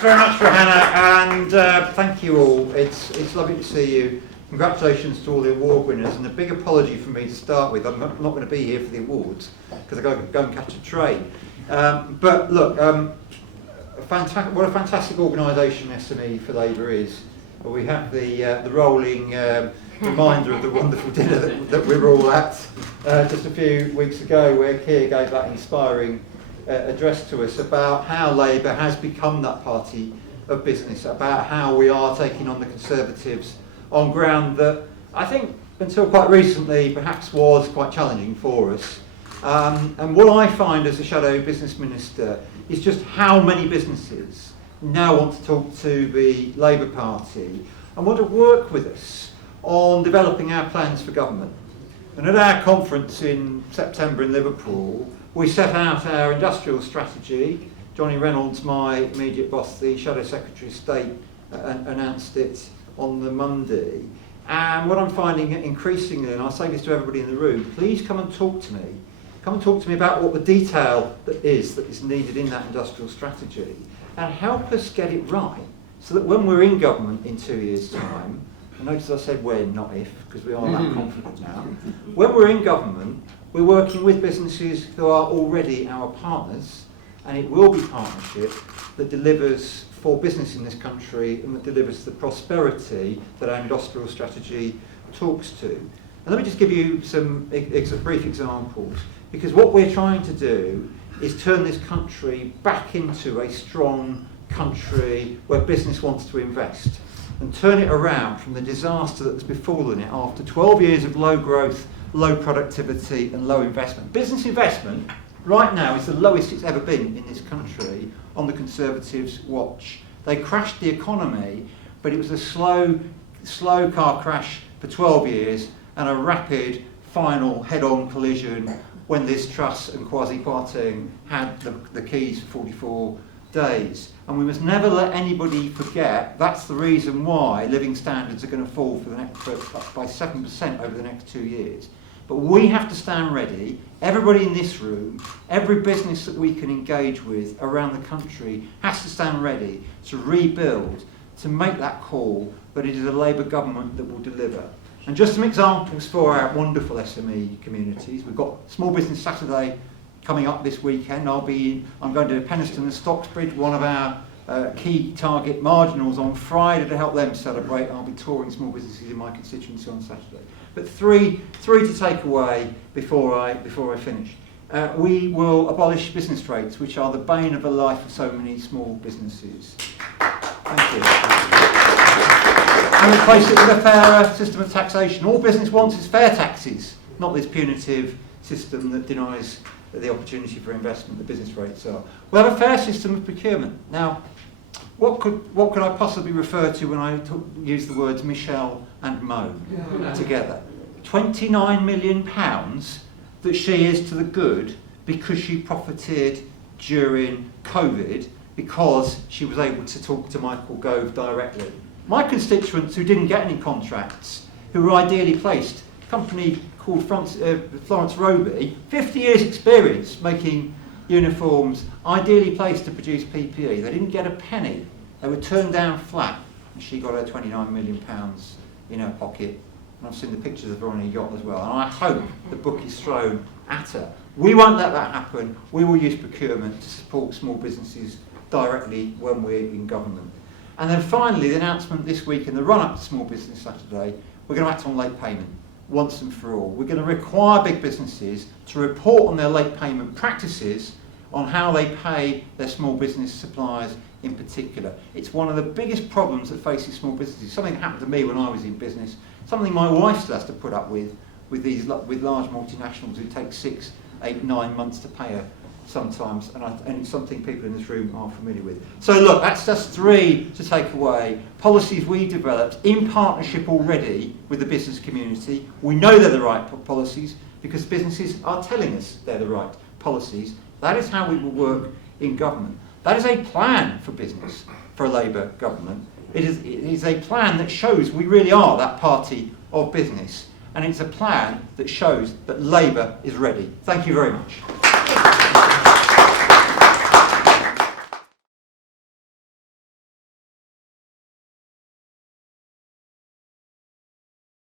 Thanks very much, Hannah, and thank you all. It's lovely to see you. Congratulations to all the award winners, and a big apology from me to start with. I'm not going to be here for the awards because I've got to go and catch a train. But look, what a fantastic organisation SME4Labour is. We have the rolling reminder of the wonderful dinner that we were all at just a few weeks ago, where Keir gave that inspiring address to us about how Labour has become that party of business, about how we are taking on the Conservatives on ground that I think until quite recently perhaps was quite challenging for us. And what I find as a shadow business minister is just how many businesses now want to talk to the Labour Party and want to work with us on developing our plans for government. And at our conference in September in Liverpool, we set out our industrial strategy. Johnny Reynolds, my immediate boss, the Shadow Secretary of State, announced it on the Monday. And what I'm finding increasingly, and I'll say this to everybody in the room, please come and talk to me. Come and talk to me about what the detail that is needed in that industrial strategy, and help us get it right, so that when we're in government in 2 years' time, and notice I said when, not if, because we are that confident now, when we're in government, we're working with businesses who are already our partners, and it will be partnership that delivers for business in this country and that delivers the prosperity that our industrial strategy talks to. And let me just give you some brief examples, because what we're trying to do is turn this country back into a strong country where business wants to invest, and turn it around from the disaster that has befallen it after 12 years of low growth, low productivity and low investment. Business investment right now is the lowest it's ever been in this country on the Conservatives' watch. They crashed the economy, but it was a slow car crash for 12 years and a rapid final head-on collision when Liz Truss and Kwasi Kwarteng had the keys for 44 days. And we must never let anybody forget that's the reason why living standards are going to fall by 7% over the next 2 years. But we have to stand ready, everybody in this room, every business that we can engage with around the country has to stand ready to rebuild, to make that call, but it is a Labour government that will deliver. And just some examples for our wonderful SME communities. We've got Small Business Saturday coming up this weekend. I'm going to Penistone and Stocksbridge, one of our key target marginals, on Friday to help them celebrate. I'll be touring small businesses in my constituency on Saturday. But three to take away before I finish. We will abolish business rates, which are the bane of the life of so many small businesses. Thank you. And replace it with a fairer system of taxation. All business wants is fair taxes, not this punitive system that denies the opportunity for investment that business rates are. We'll have a fair system of procurement. Now, what could I possibly refer to when I use the words Michelle and Mo together? £29 million that she is to the good because she profited during COVID because she was able to talk to Michael Gove directly. My constituents who didn't get any contracts, who were ideally placed, a company called Florence Roby, 50 years experience making uniforms, ideally placed to produce PPE. They didn't get a penny. They were turned down flat, and she got her £29 million in her pocket. And I've seen the pictures of her on a yacht as well, and I hope the book is thrown at her. We won't let that happen. We will use procurement to support small businesses directly when we're in government. And then finally, the announcement this week in the run-up to Small Business Saturday, we're going to act on late payment once and for all. We're going to require big businesses to report on their late payment practices, on how they pay their small business suppliers in particular. It's one of the biggest problems that faces small businesses. Something that happened to me when I was in business, something my wife still has to put up with large multinationals who take 6, 8, 9 months to pay her sometimes, and it's something people in this room are familiar with. So look, that's just 3 to take away. Policies we developed in partnership already with the business community. We know they're the right policies because businesses are telling us they're the right policies. That is how we will work in government. That is a plan for business, for a Labour government. It is a plan that shows we really are that party of business, and it's a plan that shows that Labour is ready. Thank you very much.